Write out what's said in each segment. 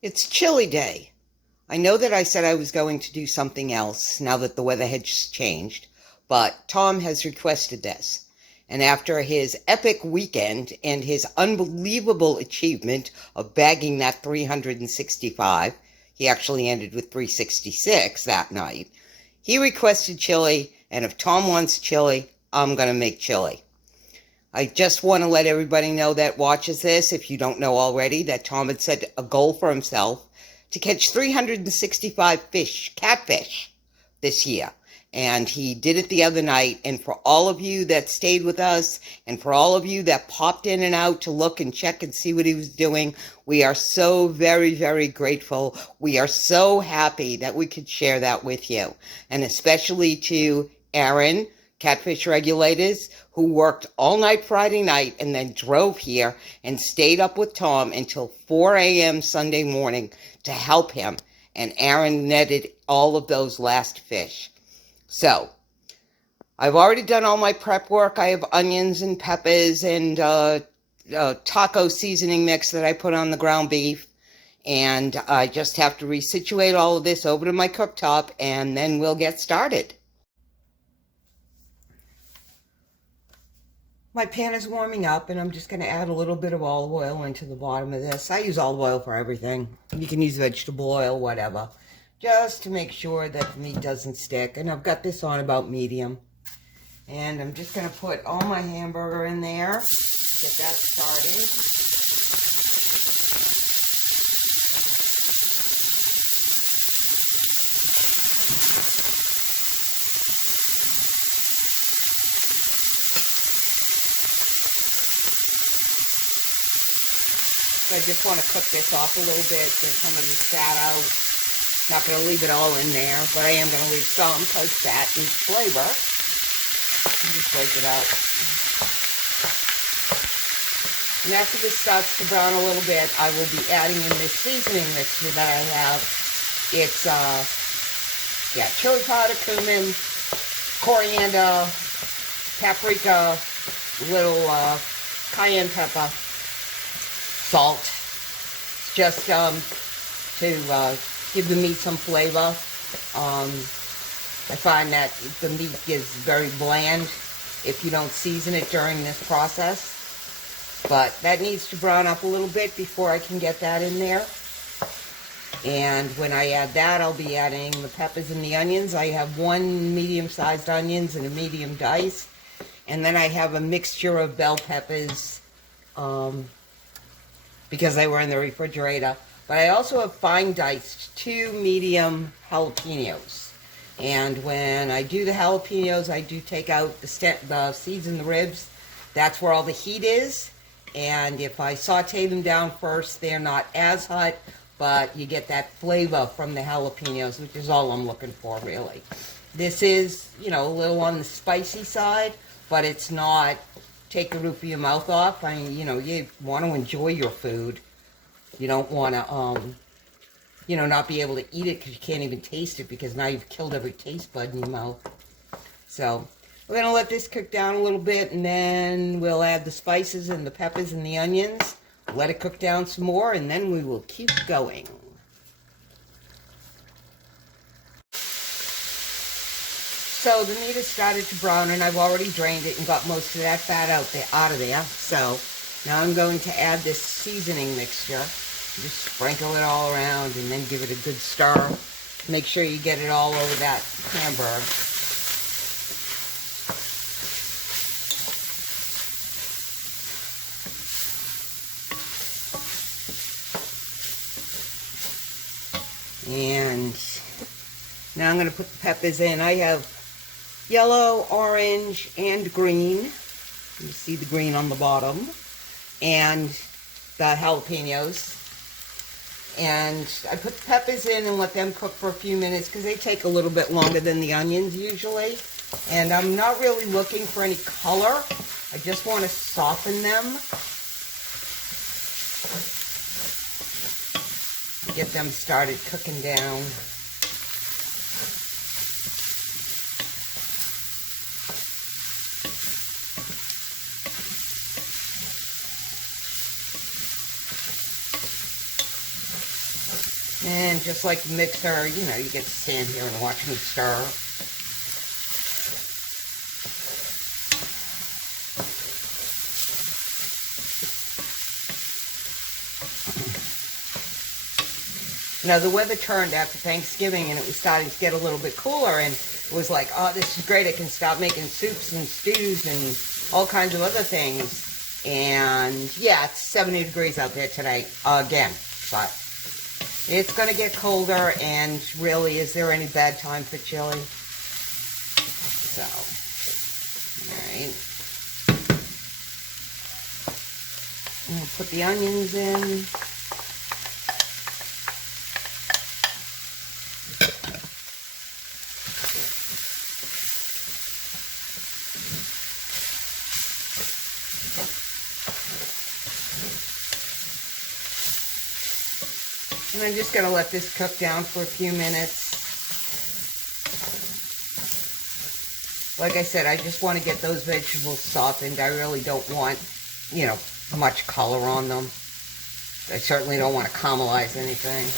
It's chilly day. I know that I said I was going to do something else now that the weather has changed, but Tom has requested this. And after his epic weekend and his unbelievable achievement of bagging that 365, he actually ended with 366 that night, he requested chili, and if Tom wants chili, I'm going to make chili. I just want to let everybody know that watches this, if you don't know already, that Tom had set a goal for himself to catch 365 catfish this year. And he did it the other night. And for all of you that stayed with us and for all of you that popped in and out to look and check and see what he was doing, we are so very, very grateful. We are so happy that we could share that with you. And especially to Aaron, Catfish Regulators, who worked all night Friday night and then drove here and stayed up with Tom until 4 a.m. Sunday morning to help him. And Aaron netted all of those last fish. So, I've already done all my prep work. I have onions and peppers and taco seasoning mix that I put on the ground beef. And I just have to resituate all of this over to my cooktop, and then we'll get started. My pan is warming up, and I'm just going to add a little bit of olive oil into the bottom of this. I use olive oil for everything. You can use vegetable oil, whatever, just to make sure that the meat doesn't stick. And I've got this on about medium. And I'm just going to put all my hamburger in there, get that started. So I just want to cook this off a little bit, get some of the fat out. Not going to leave it all in there, but I am going to leave some because fat is flavor. Just break it up. And after this starts to brown a little bit, I will be adding in this seasoning mixture that I have. It's, chili powder, cumin, coriander, paprika, little cayenne pepper, salt, just to give the meat some flavor. I find that the meat is very bland if you don't season it during this process. But that needs to brown up a little bit before I can get that in there. And when I add that, I'll be adding the peppers and the onions. I have one medium-sized onions and a medium dice. And then I have a mixture of bell peppers, because they were in the refrigerator. But I also have fine diced 2 medium jalapenos. And when I do the jalapenos, I do take out the seeds and the ribs. That's where all the heat is. And if I saute them down first, they're not as hot, but you get that flavor from the jalapenos, which is all I'm looking for, really. This is, a little on the spicy side, but it's not take the roof of your mouth off. I mean, you want to enjoy your food. You don't want to, not be able to eat it because you can't even taste it because now you've killed every taste bud in your mouth. So, we're going to let this cook down a little bit, and then we'll add the spices and the peppers and the onions. Let it cook down some more, and then we will keep going. So the meat has started to brown, and I've already drained it and got most of that fat out of there. So now I'm going to add this seasoning mixture. Just sprinkle it all around and then give it a good stir. Make sure you get it all over that hamburger. And now I'm going to put the peppers in. I have yellow, orange, and green. You see the green on the bottom. And the jalapenos. And I put the peppers in and let them cook for a few minutes because they take a little bit longer than the onions usually. And I'm not really looking for any color. I just want to soften them. Get them started cooking down. And just like the mixer, you know, you get to stand here and watch me stir. Now, the weather turned after Thanksgiving, and it was starting to get a little bit cooler, and it was like, oh, this is great. I can start making soups and stews and all kinds of other things. And, yeah, it's 70 degrees out there today again. But it's going to get colder, and really, is there any bad time for chili? So, all right. I'm going to put the onions in. And I'm just going to let this cook down for a few minutes. Like I said, I just want to get those vegetables softened. I really don't want, you know, much color on them. I certainly don't want to caramelize anything.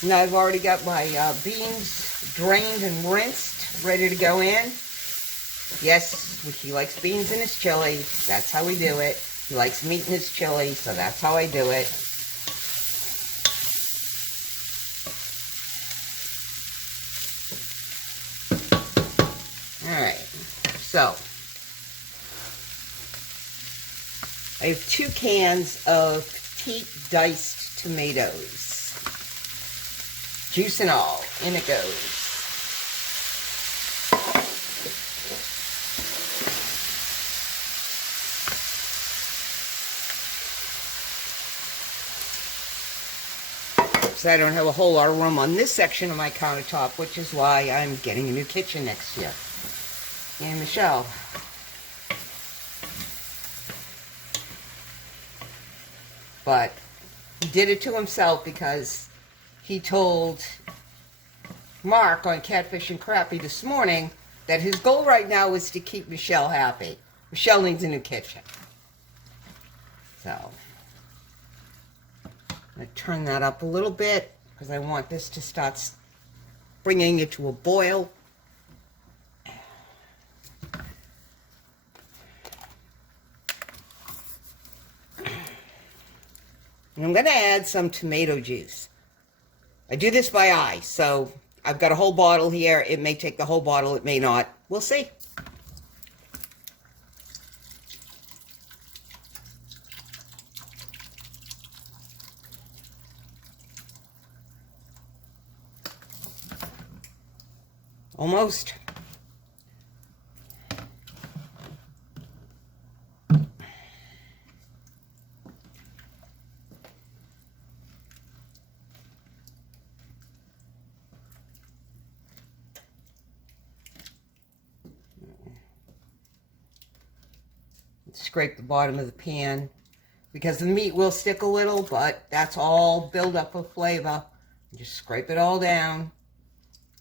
Now I've already got my beans drained and rinsed, ready to go in. Yes, he likes beans in his chili. That's how we do it. He likes meat in his chili, so that's how I do it. Alright, so I have 2 cans of petite diced tomatoes. Juice and all, in it goes. So I don't have a whole lot of room on this section of my countertop, which is why I'm getting a new kitchen next year. And Michelle. But he did it to himself because he told Mark on Catfish and Crappy this morning that his goal right now is to keep Michelle happy. Michelle needs a new kitchen. So, I'm going to turn that up a little bit because I want this to start bringing it to a boil. And I'm going to add some tomato juice. I do this by eye, so I've got a whole bottle here. It may take the whole bottle, it may not. We'll see. Almost. Scrape the bottom of the pan because the meat will stick a little, but that's all build up of flavor. Just scrape it all down.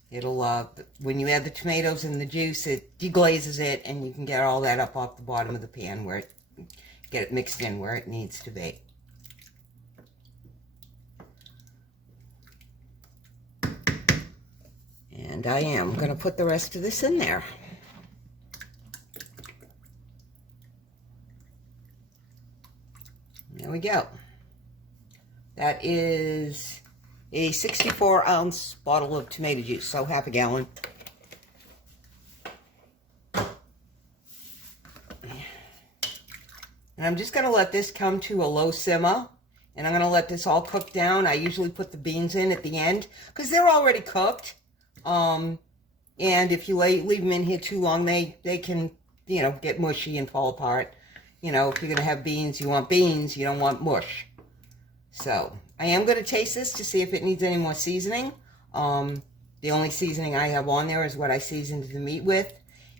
It'll when you add the tomatoes and the juice, it deglazes it, and you can get all that up off the bottom of the pan where get it mixed in where it needs to be. And I am going to put the rest of this in there. There we go. That is a 64-ounce bottle of tomato juice, so half a gallon. And I'm just going to let this come to a low simmer, and I'm going to let this all cook down. I usually put the beans in at the end because they're already cooked. And if you leave them in here too long, they can, you know, get mushy and fall apart. You know, if you're going to have beans, you want beans, you don't want mush. So, I am going to taste this to see if it needs any more seasoning. The only seasoning I have on there is what I seasoned the meat with.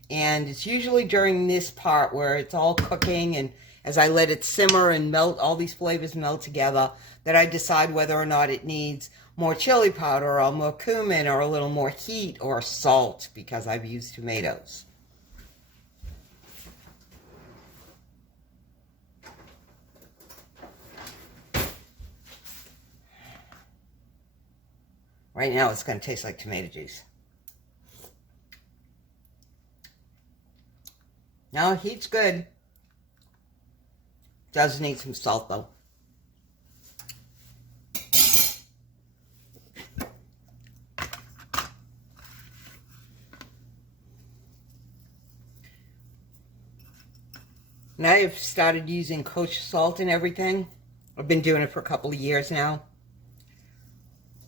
And it's usually during this part where it's all cooking and as I let it simmer and melt, all these flavors melt together, that I decide whether or not it needs more chili powder or more cumin or a little more heat or salt because I've used tomatoes. Right now it's going to taste like tomato juice. No, heat's good. Does need some salt though. And I have started using kosher salt and everything. I've been doing it for a couple of years now.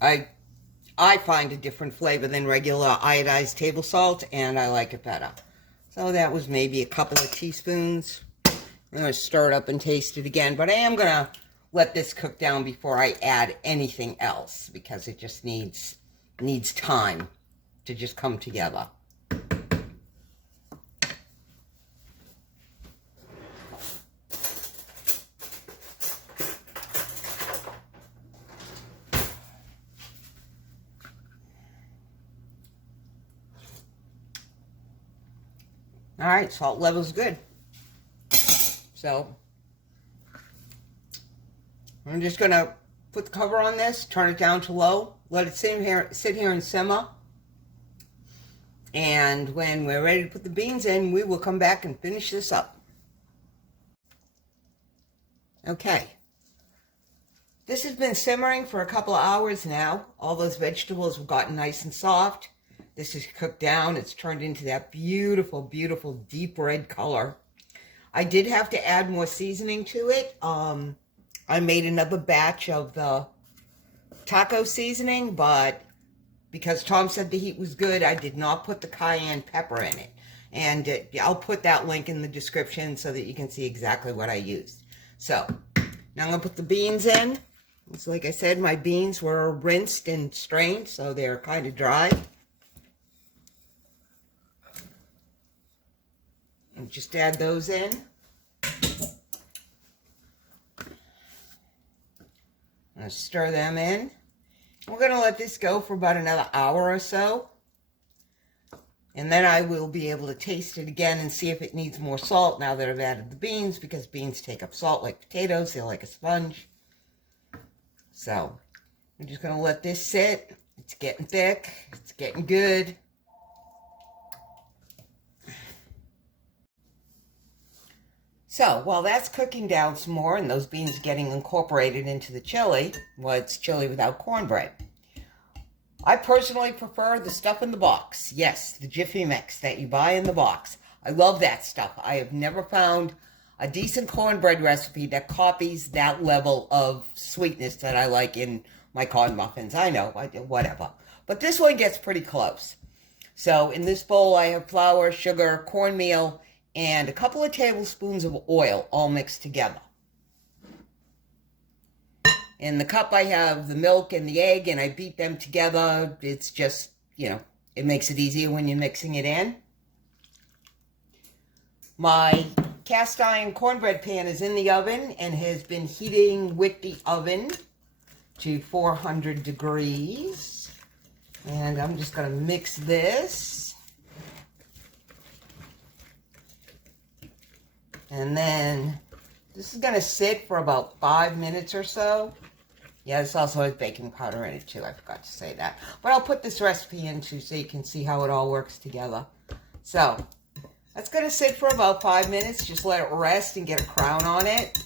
I find a different flavor than regular iodized table salt, and I like it better. So that was maybe a couple of teaspoons. I'm going to stir it up and taste it again, but I am going to let this cook down before I add anything else because it just needs time to just come together. All right, salt level's good. So I'm just going to put the cover on this, turn it down to low, let it sit here and simmer. And when we're ready to put the beans in, we will come back and finish this up. Okay. This has been simmering for a couple of hours now. All those vegetables have gotten nice and soft. This is cooked down. It's turned into that beautiful, beautiful deep red color. I did have to add more seasoning to it. I made another batch of the taco seasoning, but because Tom said the heat was good, I did not put the cayenne pepper in it. And I'll put that link in the description so that you can see exactly what I used. So, now I'm going to put the beans in. It's like I said, my beans were rinsed and strained, so they're kind of dry. And just add those in. I'm going to stir them in. We're going to let this go for about another hour or so. And then I will be able to taste it again and see if it needs more salt now that I've added the beans, because beans take up salt like potatoes. They're like a sponge. So, I'm just going to let this sit. It's getting thick. It's getting good. So, while that's cooking down some more and those beans getting incorporated into the chili, well, it's chili without cornbread. I personally prefer the stuff in the box. Yes, the Jiffy Mix that you buy in the box. I love that stuff. I have never found a decent cornbread recipe that copies that level of sweetness that I like in my corn muffins. I know, whatever. But this one gets pretty close. So, in this bowl, I have flour, sugar, cornmeal, and a couple of tablespoons of oil all mixed together. In the cup I have the milk and the egg, and I beat them together. It's just, it makes it easier when you're mixing it in. My cast iron cornbread pan is in the oven and has been heating with the oven to 400 degrees. And I'm just going to mix this. And then this is going to sit for about 5 minutes or so. Yeah, this also has baking powder in it too. I forgot to say that. But I'll put this recipe in too so you can see how it all works together. So, that's going to sit for about 5 minutes. Just let it rest and get a crown on it.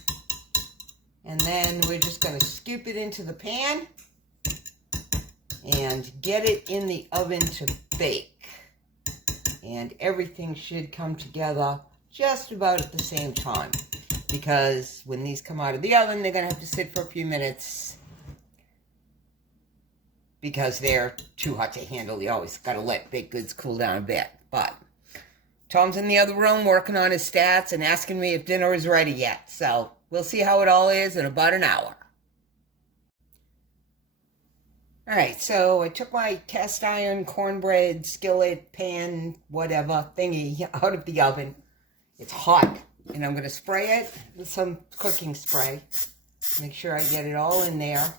And then we're just going to scoop it into the pan and get it in the oven to bake. And everything should come together just about at the same time, because when these come out of the oven, they're going to have to sit for a few minutes because they're too hot to handle. You always got to let baked goods cool down a bit. But Tom's in the other room working on his stats and asking me if dinner is ready yet. So we'll see how it all is in about an hour. All right, so I took my cast iron cornbread skillet pan whatever thingy out of the oven. It's hot, and I'm going to spray it with some cooking spray. Make sure I get it all in there.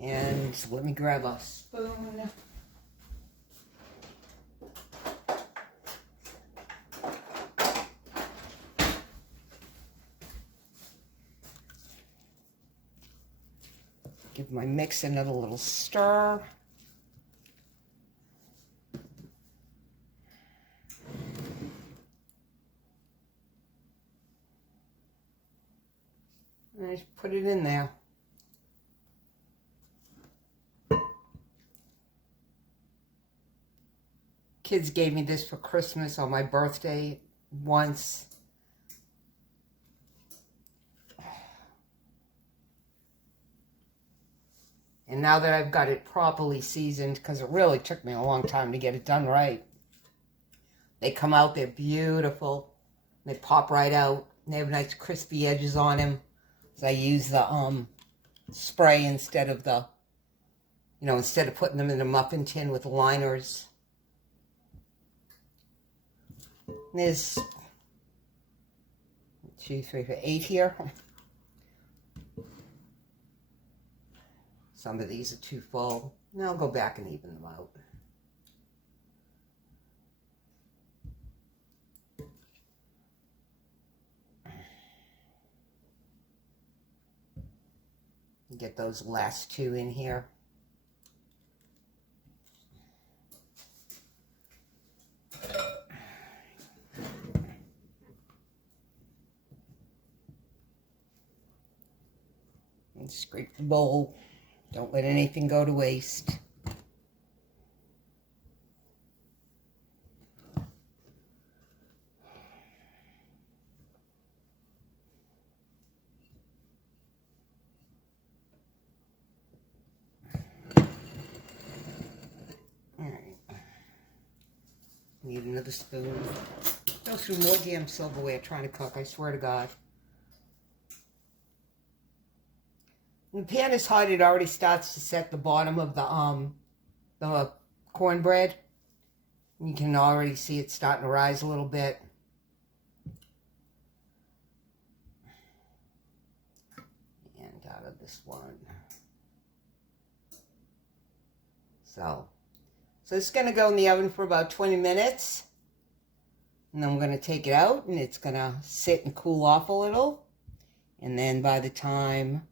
And let me grab a spoon. Give my mix another little stir. And I just put it in there. Kids gave me this for Christmas on my birthday once. And now that I've got it properly seasoned, because it really took me a long time to get it done right, they come out, they're beautiful. They pop right out. They have nice crispy edges on them. So I use the spray instead of the, instead of putting them in a muffin tin with liners. There's 2, 3, 4, 8 here. Some of these are too full. Now I'll go back and even them out. Get those last 2 in here. And scrape the bowl. Don't let anything go to waste. Alright. Need another spoon. Go through more damn silverware trying to cook, I swear to God. When the pan is hot, it already starts to set the bottom of the cornbread. You can already see it starting to rise a little bit. And out of this one. So it's going to go in the oven for about 20 minutes. And then I'm going to take it out, and it's going to sit and cool off a little. And then by the time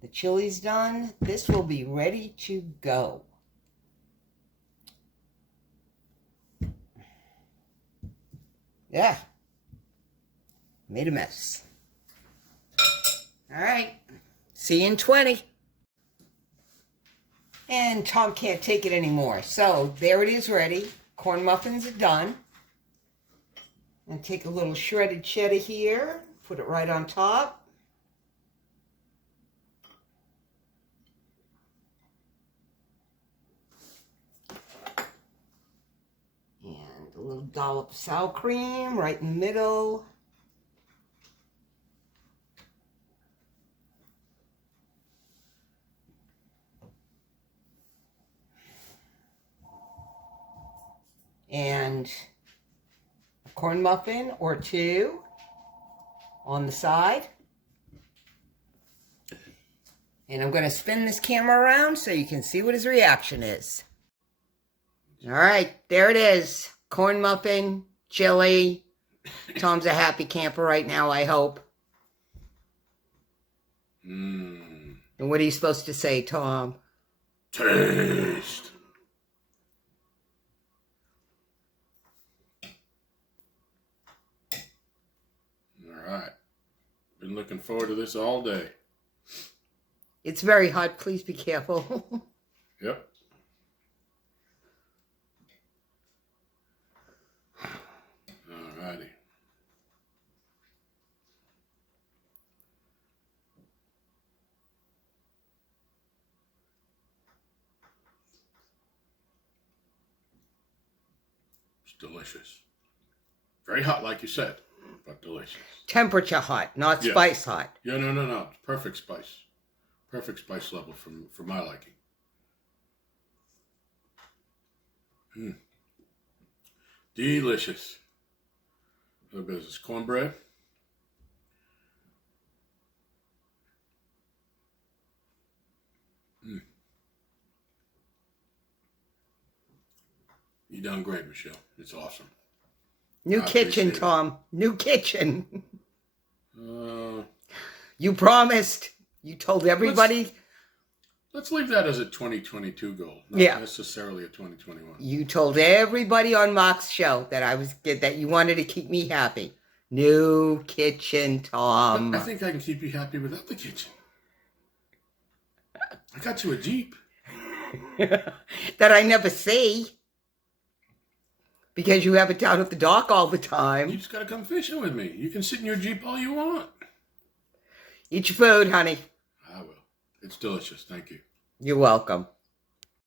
the chili's done, this will be ready to go. Yeah. Made a mess. All right. See you in 20. And Tom can't take it anymore. So there it is ready. Corn muffins are done. And take a little shredded cheddar here. Put it right on top. A little dollop of sour cream right in the middle. And a corn muffin or 2 on the side. And I'm going to spin this camera around so you can see what his reaction is. All right, there it is. Corn muffin, chili. Tom's a happy camper right now, I hope. And what are you supposed to say, Tom? Taste. All right. Been looking forward to this all day. It's very hot. Please be careful. Yep. Alrighty. delicious. Very hot, like you said, but delicious. Temperature hot, not Yes. spice hot. Yeah, no. It's perfect spice. Perfect spice level for my liking. Delicious. What is this? Cornbread? You done great, Michelle. It's awesome. New I kitchen, appreciate it. Tom. New kitchen. Uh, You promised. You told everybody. let's leave that as a 2022 goal, not Yeah. necessarily a 2021. You told everybody on Mark's show that you wanted to keep me happy. New kitchen, Tom. I think I can keep you happy without the kitchen. I got you a Jeep. That I never see. Because you have it down at the dock all the You time. just got to come fishing with me. You can sit in your Jeep all you want. Eat your food, honey. I will. It's delicious. Thank you. You're welcome.